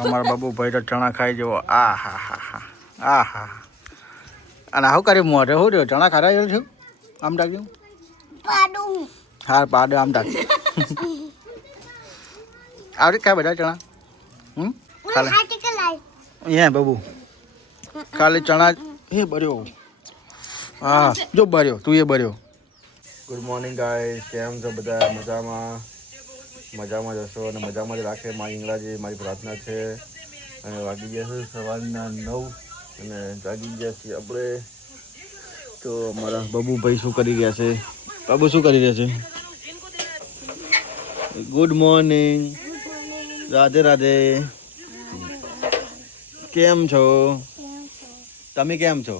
અમારા બાબુભાઈ તો ચણા ખાઈ જવો. આ હા હા હા આ હા. અને આવું કરી મોઢે શું રહ્યો ચણા ખારા ગયેલું છું આમ ટાકજો. હા પાડે આમ ટાક. આવડે કાંઈ બધા ચણા ખાલે અહીંયા બાબુ ખાલી ચણા એ બર્યો. હા જો બર્યો તું એ બર્યો. ગુડ મોર્નિંગ ગાઈસ, કેમ છો બધા? મજામાં મજામાં જશો અને મજામાં જ રાખે મારી ઇંગ્રાજી મારી પ્રાર્થના છે. અને વાગી ગયા છે સવારના 9 અને જાગી ગયા છીએ આપણે. તો અમારા બાબુભાઈ શું કરી રહ્યા છે? બાબુ શું કરી રહ્યા છે? Good morning, Radhe Radhe. કેમ છો તમે? કેમ છો?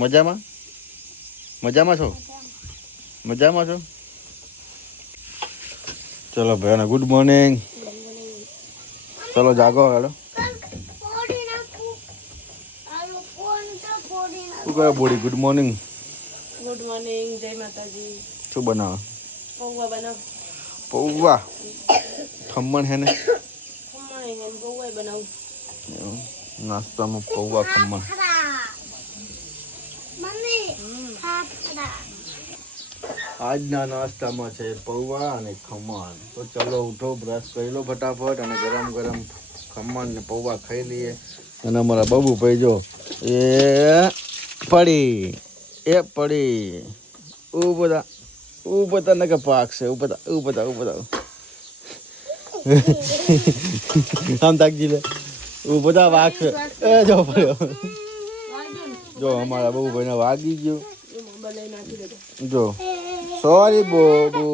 મજામાં મજામાં છો? મજામાં છો? ચલો ભાઈ, ગુડ મોર્નિંગ. ચલો જાગો હેડો. શું કરે body? Good morning. Good morning, જય માતાજી. શું બનાવે? પૌવા બનાવ. પૌવા ખમણ હે ને? ખમણ હે ને પૌવા બનાવ. નાસ્તામાં પૌવા ખમણ. આજના નાસ્તામાં છે પૌવા અને ખમણ. તો ચલો ઉઠો, બ્રશ કરી લો ફટાફટ અને ગરમ ગરમ ખમણ ને પૌવા ખાઈ લઈએ. અને અમારા બાબુભાઈ જો એ પડી બધા ને કે પાક છે બધા આમ તાકજી લે બધા વાઘ છે. એ જો પડ્યો જો અમારા બાબુભાઈ ને વાગી ગયો જો. સોરી બોબુ,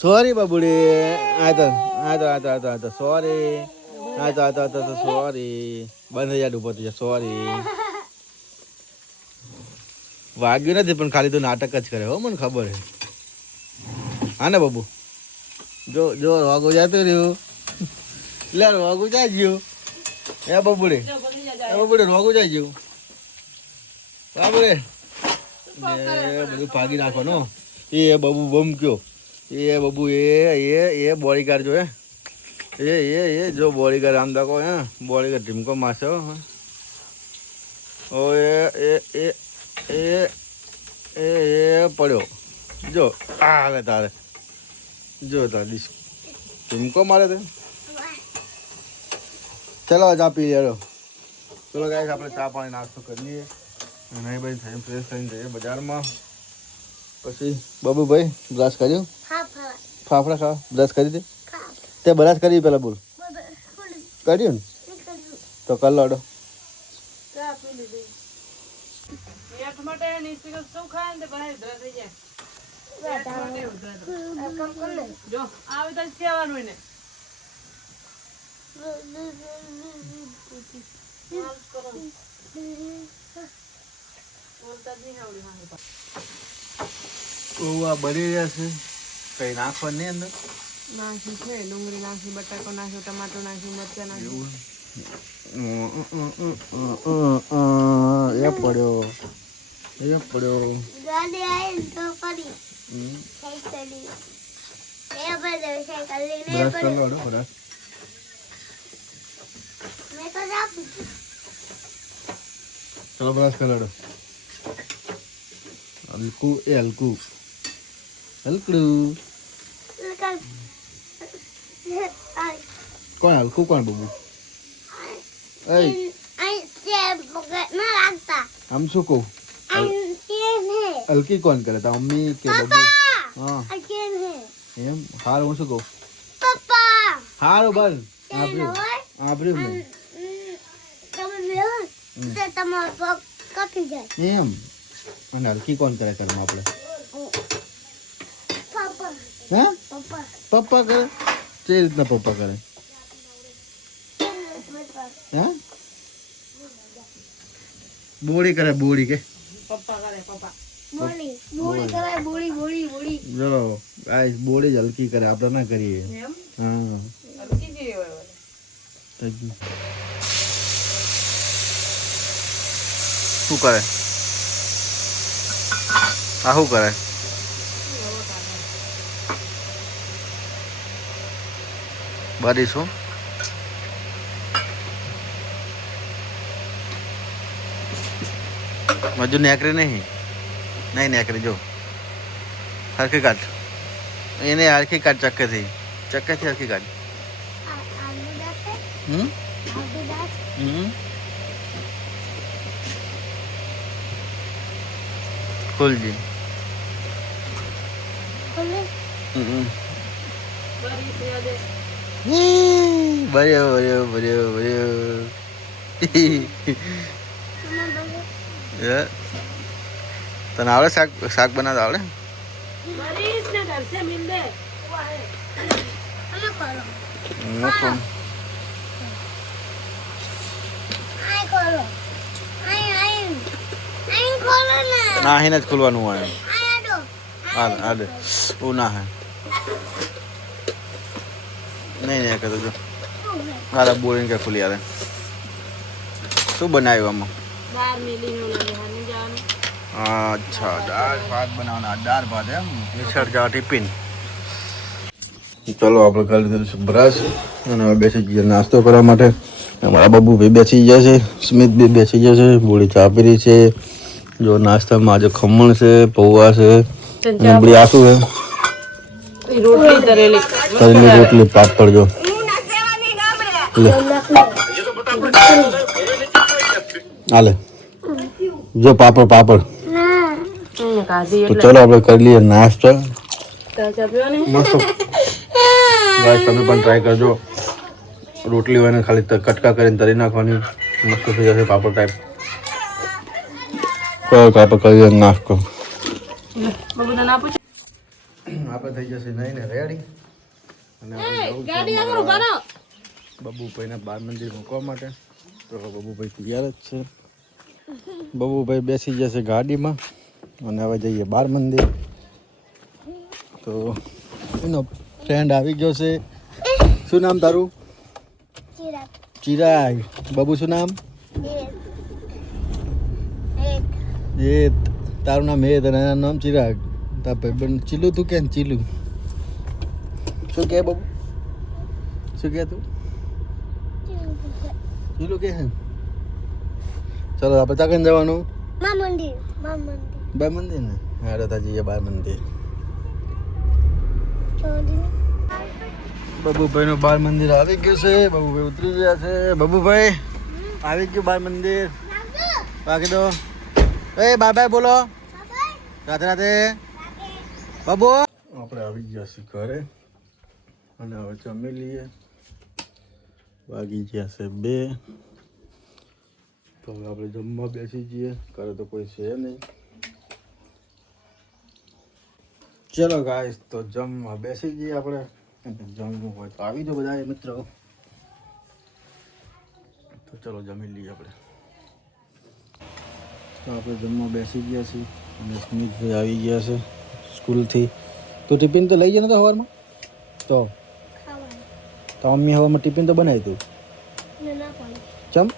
સોરી બાબુડી. આ તો સોરી. સોરી બંધ યાદ ઉભો થઈ. સોરી વાગ્યું નથી પણ ખાલી તો નાટક જ કરે હો, મને ખબર છે. હા ને બાબુ? જો વાગું જતું રહ્યું. લે વાગું જાય ગયું. એ બાબુડી વાગું જાય ગયું. બાબુડે બધું ભાગી નાખવાનું. એ બાબુ બમ કયો એ બાબુ એ બોડીગાર્ડ જો એ જો બોડીગાર્ડ આમ દાખો હે બોડીગાર્ડ ઢીમકો માસ્યો. ઓ એ પડ્યો જો. આ તારે જો તારે ઢીમકો મારે તે. ચલો ચા પી લો. ચલો ગાઈસ, આપણે ચા પાણી નાસ્તો કરી લઈએ અને ભાઈ થઈને ફ્રેશ થઈને જઈએ બજારમાં. પછી બાબુભાઈ બ્રશ કર્યું? ફાફડા ખા બ્રશ કરી દે. તે બ્રશ કરી પેલા બોલ. કર્યું ને તો કર લો. પૌવા બળી રહ્યા છે. કઈ નાખવા નહીં અંદર? નાખી છે ડુંગળી નાખી, બટાકો નાખ્યો, ટમાટો નાખ્યું, મરચાં નાખ્યું. એ પડ્યો. ચલો બ્રશ કરી લો. હલકું કોણ હલકું કોણ બાબુ? આમ શું કહું? હલકી કોણ કરે? તા મમ્મી કે બાબુ? હા એમ હારું. હું શું કહું? હારું બોલ. આભર્યું એમ. અને હલકી કોણ કરે ઘરમાં આપણે? હે પપ્પા કરે? તે રીતના પપ્પા કરે? હે બોડી કરે? બોડી કે પપ્પા કરે? પપ્પા જો ગાઈસ બોડી જ હલકી કરે, આપણે ના કરીએ. હા શું કરે? આ શું કરે? બરીશું હજુ નેકરી નહીં નહીં નેકરી જો હરખી કાઢ એને હરખી કાઢ ચક્કેથી હરખી કાઢ ખોલજી તને આવડે શાક બનાવતા આવડે ના અહીં જ ખોલવાનું હોય હાલ એવું ના હે નહીં નહીં કરતો જો હાલ બોલીને કે ખુલી યાર શું બનાવ્યું આમાં અચ્છા દાળ ભાત બનાવવાના દાળ ભાત એમ નિસળ જા ટિફિન ચલો આપણે કરી દીધું છે બ્રશ અને હવે બેસી ગયા નાસ્તો કરવા માટે અમારા બાબુ ભાઈ બેસી ગયા છે સ્મિત બી બેસી ગયા છે બોળી ચા પીરી છે જો નાસ્તામાં આજે ખમણ છે પૌવા છે લીંબડી આસુ છે તરેલી રોટલી પાપડ જો હાલે જો પાપડ તો ચલો આપણે કરી લઈએ નાસ્તો મસ્ત ગાઈસ તમે પણ ટ્રાય કરજો રોટલી હોય ને ખાલી કટકા કરીને તરી નાખવાની મસ્ત થઈ જશે પાપડ ટાઈપ આપણે કરીએ નાસ્તો આપણે થઈ જશે નહીં ને રેડી અને બબુભાઈને બાર મંદિર મૂકવા માટે તો બબુભાઈ તૈયાર જ છે બબુભાઈ બેસી જશે ગાડીમાં અને હવે જઈએ બાર મંદિર તો એનો ફ્રેન્ડ આવી ગયો છે શું નામ તારું ચિરાગ બબુ શું નામ હેત તારું નામ હેત અને એનું નામ ચિરાગ તાર ભાઈબંધ ચીલું તું કે ચીલું શું કે બબુ શું કે તું ચીલું કે ચલો આપણે ત્યાં જવાનું બાર મંદિર ને હા તા જઈએ બાર મંદિર બબુભાઈ નું બાર મંદિર આવી ગયું છે બબુભાઈ ઉતરી ગયા છે બબુભાઈ આવી ગયું બાર મંદિર બાકી દો એ બાય બાય બોલો રાધે રાધે બાબુ આપણે આવી ગયા છીએ ઘરે અને હવે જમી લઈએ વાગી ગયા છે 2 તો હવે આપણે જમવા બેસી જઈએ ઘરે તો કોઈ છે નહીં ચલો ગાઈસ તો જમવા બેસી જઈએ આપણે જમવું હોય તો આવી જાઓ બધા મિત્રો તો ચલો જમી લઈએ આપણે તો આપણે જમવા બેસી ગયા છીએ અને સ્મિતભાઈ આવી ગયા છે સ્કૂલથી તો ટિફિન તો લઈ જાય ને તો સવારમાં તો મમ્મી સવારમાં ટિફિન તો બનાવી તું ચમ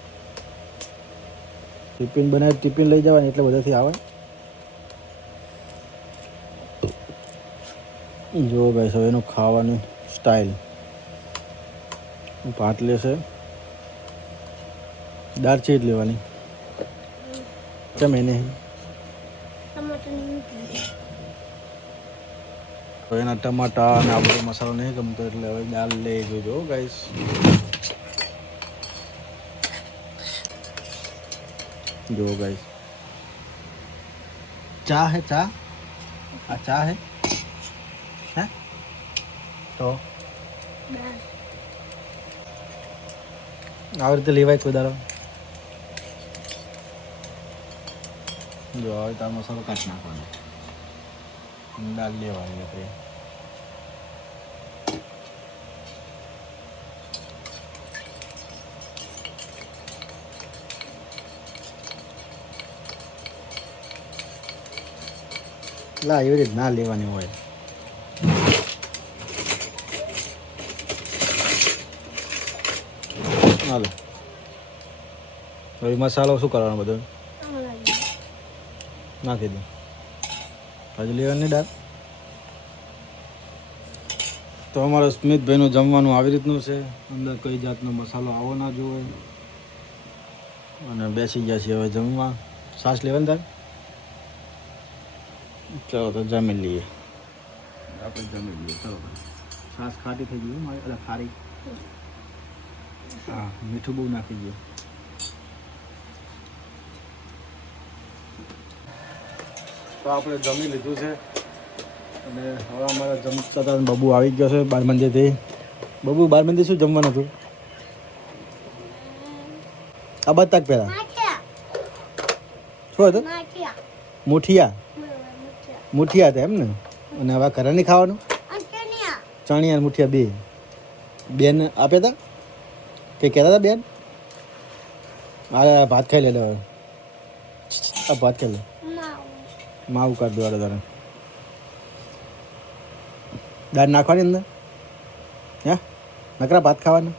ટિફિન બનાવી ટિફિન લઈ જવાની એટલે બધાથી આવે જો ભાઈ હવે એનું ખાવાનું સ્ટાઇલ ભાત લેશે દાળ છે જ લેવાની કેમ એને તો એના ટમાટા અને આ બધો મસાલો નહીં ગમતો એટલે હવે દાળ લઈ જોજો ગાઈસ જો ગાઈસ ચા હે ચા આ ચા હે હે તો આવી રીતે લેવાય કોઈ દાડો જો હવે તાર મસાલો કાઢી નાખવાનો દાળ લેવાની આપણે લા એવી રીતે ના લેવાની હોય હાલો હવે મસાલો શું કરવાનો બધો નાખી દો હજુ લેવાની દાળ તો અમારા સ્મિતભાઈનું જમવાનું આવી રીતનું છે અંદર કઈ જાતનો મસાલો આવો ના જોવે અને બેસી ગયા છે હવે જમવા છાશ લેવાનું તાર ચલો તો જમી લઈએ આપણે જમી લઈએ ચલો છાશ ખાટી થઈ ગઈ મારી એટલે ખારી હા મીઠું બહુ નાખી ગયું તો આપણે જમી લીધું છે અને હવે અમારા જમતા બબુ આવી ગયો છે બાર મંદિરથી બબુ બાર મંદિર શું જમવાનું હતું આ બતા પહેલા શું હતું મુઠિયા મુઠિયા હતા એમ ને અને હવે ઘરે નહીં ખાવાનું ચણિયા અને મુઠિયા બે બેન આપ્યા હતા કે કહેતા હતા બેન આ ભાત ખાઈ લે હવે આ ભાત ખાઈ લે માવું કાઢ દો તારે દાળ નાખવાની અંદર હે નકરા ભાત ખાવાના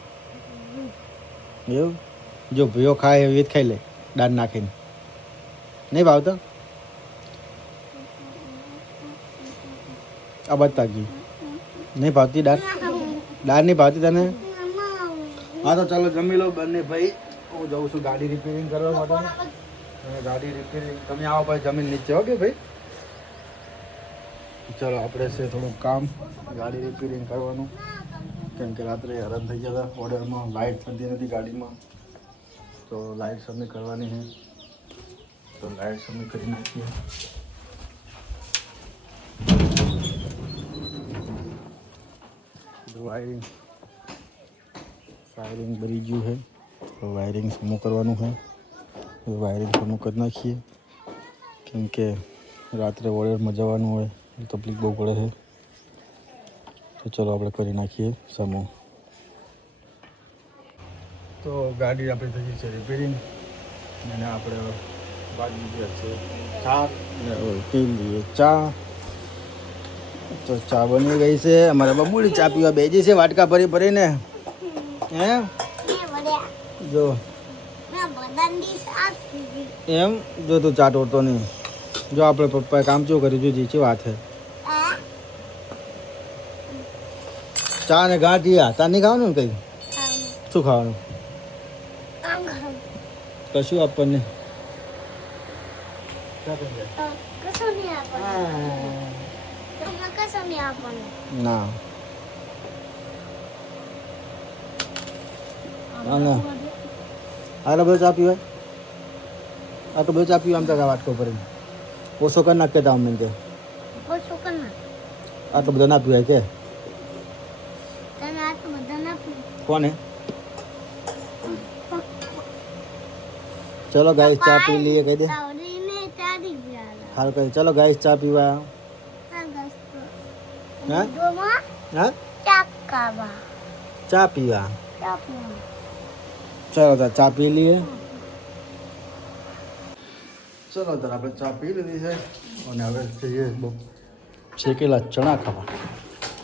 એવું જો ભયો ખાય એવી જ ખાઈ લે દાળ નાખીને નહીં ભાવતો આ બતા ગઈ નહીં ભાવતી દાળ દાળ નહીં ભાવતી તને હા તો ચાલો જમી લો બંને ભાઈ હું જાઉં છું ગાડી રિપેરિંગ કરવા માટે અને ગાડી રિપેરિંગ તમે આવો ભાઈ જમીન નીચે ઓકે ભાઈ ચલો આપણે છે થોડું કામ ગાડી રિપેરિંગ કરવાનું કેમ કે રાત્રે હેરાન થઈ ગયા હતા ઓર્ડરમાં લાઇટ થતી નથી ગાડીમાં તો લાઇટ સબમિટ કરવાની છે તો લાઇટ સબમિટ કરી નાખીએ વાયરિંગ ભરી ગયું છે તો વાયરિંગ સમૂહ કરવાનું છે તો વાયરિંગ સમૂહ કરી નાખીએ કેમ કે રાત્રે ઓર્ડરમાં જવાનું હોય તકલીફ બહુ પડે છે તો ચલો આપણે કરી નાખીએ સમૂહ તો ગાડી આપણી થઈ ગઈ છે રિપેરિંગ અને આપણે બાકી જે છે ચા પી લઈએ ચા તો ચા બની ગઈ છે અમારા બબુડી ચા પીવા બેજી છે વાટકા ભરી ભરીને હે જો એમ જો તું ચા તોડતો નહીં જો આપણે પપ્પાએ કામ શું કર્યું જોજી છે વાત છે ચા ને ગાંઠિયા ચા નહીં ખાવાનું ને કઈ શું ખાવાનું કશું આપણને ના ના આટલો બધો ચા પીવાય આટલો બધો ચા પીવા આમ તો વાટકો ભરીને ઓછો કરી નાખ કેતા અમને કે આટલો બધો ના પીવાય કે કોને ચલો ગાઈસ ચા પી લઈએ કહી દે હાલ કહી ચલો ગાઈસ ચા પીવા હા હા ચા પીવા ચલો તો ચા પી લઈએ ચલો તો આપણે ચા પી લીધી છે અને હવે જઈએ શેકેલા ચણા ખાવા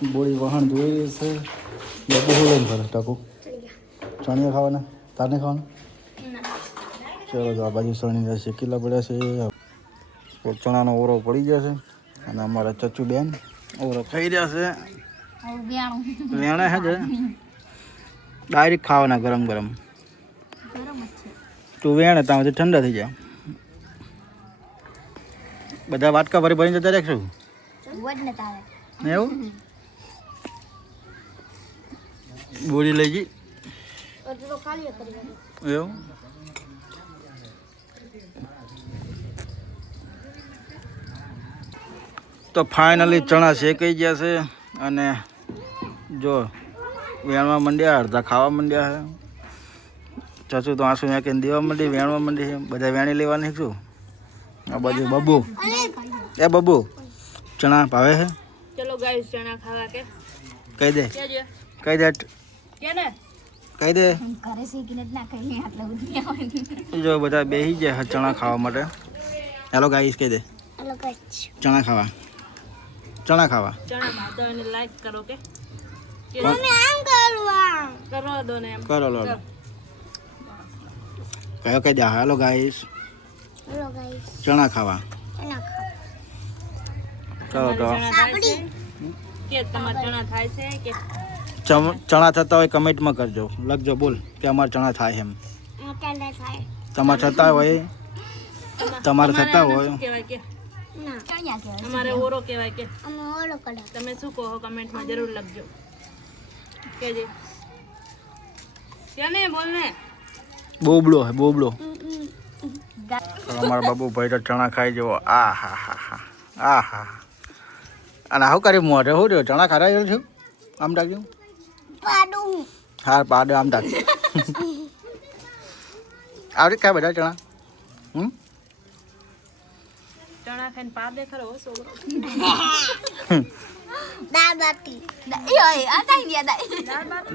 બોળી વહાણ જોઈ રહી છે બબુ લઈને ફરે ટાકું ચણિયા ખાવાના તારને ખાવાના ચલો તો આ બાજુ ચણી શેકેલા પડ્યા છે ચણાનો ઓરો પડી ગયા છે અને અમારા ચચુ બેન ઓરો ખાઈ રહ્યા છે વેણે છે જે ડાયરેક્ટ ખાવાના ગરમ ગરમ તું વેણે ત્યાં સુધી ઠંડા થઈ જાય બધા વાટકા ભરી ભરીને જતા રાખશું એવું બોરી લઈ જઈ એવું તો ફાઇનલી ચણા શેકાઈ ગયા છે અને જો વેણવા માંડ્યા અડધા ખાવા માંડ્યા છે ચચું તો આંસુ નાખીને દેવા માંડી વેણવા માંડી છે બધા વેણી લેવાની શું આ બાજુ બબુ એ બબુ ચણા ભાવે છે ચલો ગાઈસ ચણા ખાવા કે કહી દે કહી દે કહી દે જો બધા બેસી જાય ચણા ખાવા માટે હેલો ગાઈસ કહી દે ચણા ખાવા ચણા ખાવા ચણા ભાતો અને લાઈક કરો કે મમ્મી આમ કરવા કરો દો ને એમ કરો લો કયો કહી દે હેલો ગાઈસ હેલો ગાઈસ ચણા ખાવા ચણા ખાઓ ચલો તો કે તમારા ચણા થાય છે કે ચણા થતા હોય કમેન્ટમાં કરજો લખજો બોલ કે અમારા ચણા થાય એમ કેને થાય તમારા થતા હોય તમારે થતા હોય શું કહેવાય કે ના ચણિયા કહેવાય અમારે ઓરો કહેવાય કે અમે ઓળો કડા તમે શું કહો કમેન્ટમાં જરૂર લખજો કેજે ક્યાં ને બોલ ને બોબડો હે બોબડો અમારા બાબુ ભાઈ તો ચણા ખાઈ જવો આ હા હા હા આ હા અને આવું કરી મોઢે શું રહ્યો ચણા ખારા રહ્યો છું આમ ટાક્યું પાડું હા પાડે આમ ટાક આવડે કાંઈ બધા ચણા ચણા ખાઈને પાર દે ખરો છોકરો દાળ બાટી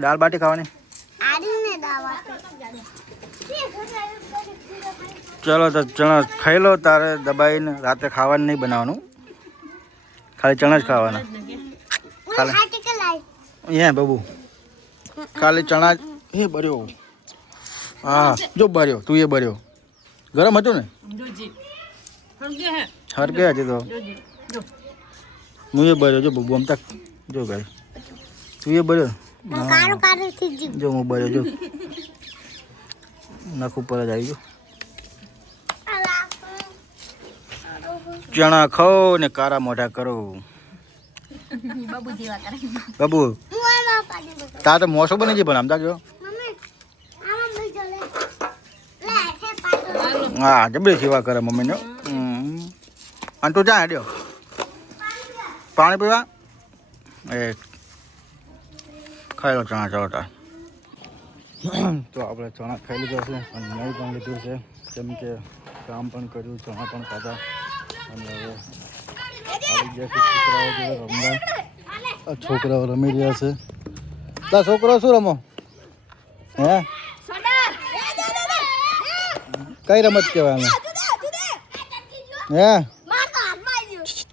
દાળ બાટી ખાવાની આડીને દાળ બાટી ચલો તો ચણા ખાઈ લો તારે દબાઈને રાતે ખાવાનું નહીં બનાવવાનું ખાલી ચણા જ ખાવાના ખાલી હાટી કે લાઈ અહીંયા બાબુ ખાલી ચણા એ બર્યો હા જો બર્યો તું એ બર્યો ગરમ હતું ને જોજી હળગે હે હરગે હજી તો જોજી જો હું એ બર્યો જો બાબુ આમ તક જો ભાઈ તું એ બર્યો કારું કારું થઈ ગયું જો હું બર્યો જો નાખ ઉપર જ આવી ગયો ચણા ખાઓ ને કારા મોઢા કરો બાબુ તાર તો મોસો બની જાય પણ આમ જો મમ્મી આમાં બીજો લે લે હે પાડું હા જબરી સેવા કરે મમ્મીને અને તું જા હેડ્યો પાણી પીવા એ ખાઈ લો ચણા ચાલો તાર તો આપણે ચણા ખાઈ લીધો છે અને નહીં પણ લીધું છે કેમ કે કામ પણ કર્યું ચણા પણ ખાધા અને હવે આવી ગયા છે છોકરાઓ જોડે રમવા આ છોકરાઓ રમી રહ્યા છે તા છોકરાઓ શું રમો હે કઈ રમત કહેવાય હે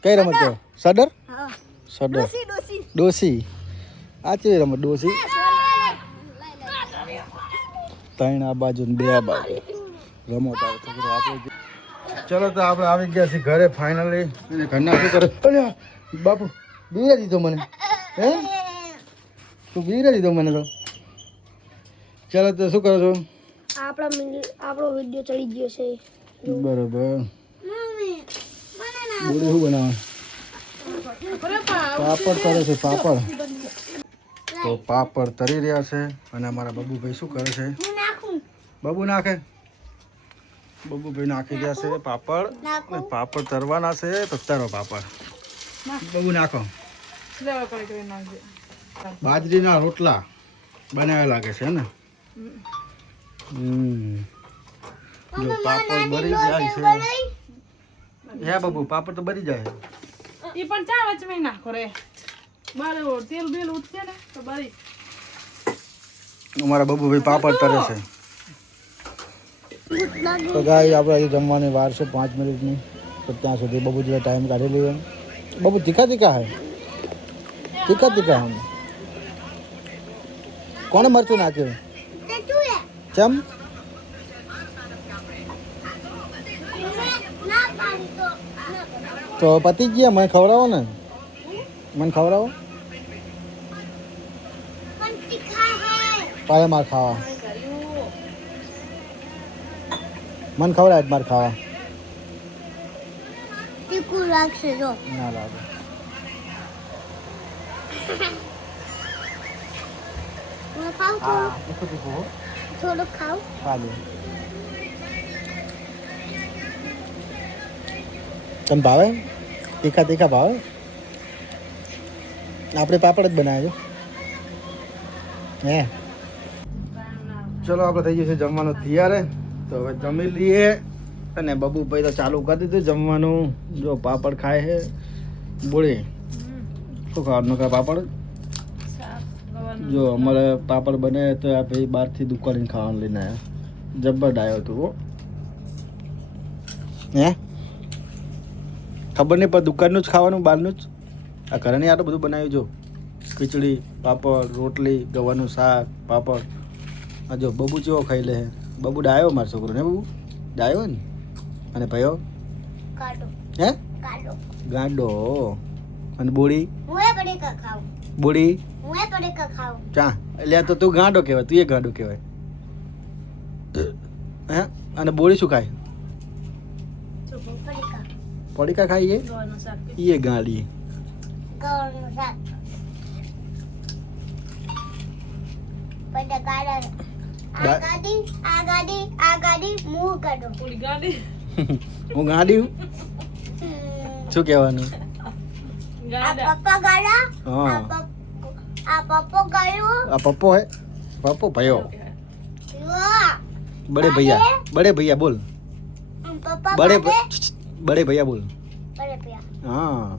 કઈ રમત કહેવાય સડર સડર ડોસી આ ચેવી રમત ડોસી ત્રણ આ બાજુ ને બે આ બાજુ રમો તારે છોકરો આપણે ચલો તો આપણે આવી ગયા છીએ ઘરે ફાઇનલી ઘરના શું કરે અલ્યા બાપુ બીરે દીધો મને હે તું બીરે દીધો મને તો ચલો તો શું કરો છો આપણો વિડિયો ચડી ગયો છે બરોબર મમ્મી બોલે શું બનાવે પાપડ કરે છે પાપડ તો પાપડ તરી રહ્યા છે અને અમારા બબુભાઈ શું કરે છે હું નાખું બબુ નાખે બબુભાઈ નાખી રહ્યા છે પાપડ અને પાપડ તરવાના છે તો તરો પાપડ બબુ નાખો લેવા કરી નાખજે બાજરીના રોટલા બનાવ્યા લાગે છે ને જો પાપડ બરી જાય છે હે બબુ પાપડ તો બરી જાય ઈ પણ ચા વચમાં નાખો રે મારે તેલ બેલ ઉઠશે ને તો બરી અમારા બબુભાઈ પાપડ તરે છે તો ગાય આપણે હજી જમવાની વાર છે 5 મિનિટની તો ત્યાં સુધી બબુ જોડે ટાઈમ કાઢી લઈએ બબુ તીખા તીખા હે તીખા તીખા હમ કોણે મરચું નાખ્યું ચમ તો પતી ગયા મને ખવડાવો ને મને ખવડાવો પાડે માર ખાવા મને ખવડાય માર ખાવા તીખું લાગશે જો ના લાગે હું ખાઉં હા તીખું તીખું હો થોડું ખાઉં ખાજો તને ભાવે તીખા તીખા ભાવે આપણે પાપડ જ બનાવ્યો હે ચલો આપણે થઈ ગયું છે જમવાનું તૈયાર તો હવે જમી લઈએ અને બબુભાઈ તો ચાલુ કરી દીધું જમવાનું જો પાપડ ખાય છે બોળી શું ખાવાનું કા પાપડ જો અમારે પાપડ બને તો આ ભાઈ બહારથી દુકાન ખાવાનું લઈને આવ્યા જબ્બર ડાયો હતું હો હે ખબર નહીં પણ દુકાનનું જ ખાવાનું બહારનું જ આ ઘરે નહીં આટલું બધું બનાવ્યું જો ખીચડી પાપડ રોટલી ગવાનું શાક પાપડ આ જો બબુ ચેવો ખાઈ લે બબુ ડાયો મારો છોકરો ને બબુ ડાયો ને અને ભાઈઓ કાઢો હે કાઢો ગાંડો અને બોડી હું એ બટેકા ખાઉં બોડી હું એ બટેકા ખાઉં ચા એટલે તો તું ગાંડો કહેવાય તું એ ગાંડો કહેવાય હે અને બોડી શું ખાય પડીકા ખાઈએ ગવાનું શાક એ ગાડી ગૌરનું શાક બધા ગાડા આ ગાડી મૂવ કરો પૂરી ગાડી હું ગાડી હું શું કહેવાનું આ ગાડા પપ્પા ગાડા હા આ પપ્પો ગાડું આ પપ્પો હે પપ્પો ભાઈઓ વાહ बड़े भैया बोल પપ્પા बड़े ગાડે बड़े भैया बोल બરે પિયા હા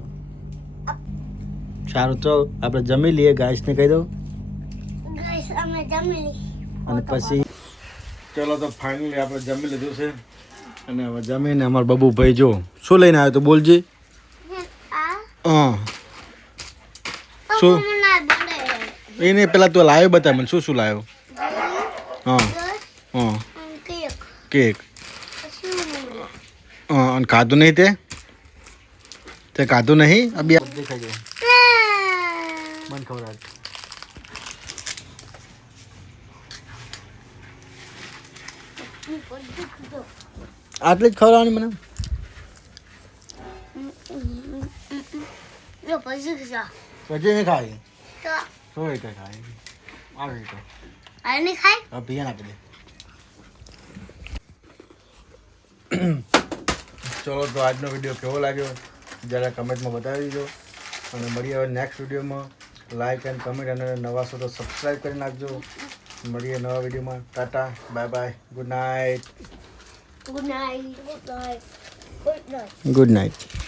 સારું તો આપણે જમી લઈએ ગાઈસને કહી દઉં ગાઈસ અમે જમી લી અને પછી ચલો તો ફાઇનલી આપણે જમી લીધું છે અને હવે જમીને અમારા બબુભાઈ જો શું લઈને આવ્યો તો બોલજી આ હા શું ના બોલે એને પેલા તું લાવ્યો બતા મને શું લાવ્યો હા હા કેક કેક પછી હા અને ખાધું નહીં તે ખાધું નહીં આ બે દેખાઈ જાય મને ખબર આજ આટલી જ ખવડાવવાની મને જો પછી ખા પછી નહીં ખાય તો શું રીતે ખાય આવી રીતે આ નહીં ખાય હવે પિયાને આપી દે ચલો તો આજનો વિડીયો કેવો લાગ્યો જરા કમેન્ટમાં બતાવી દીજો અને મળીએ હવે નેક્સ્ટ વિડીયોમાં લાઈક એન્ડ કમેન્ટ અને નવા છો તો સબસ્ક્રાઈબ કરી નાખજો મળીએ નવા વિડીયોમાં Tata bye bye good night good night good night good night good night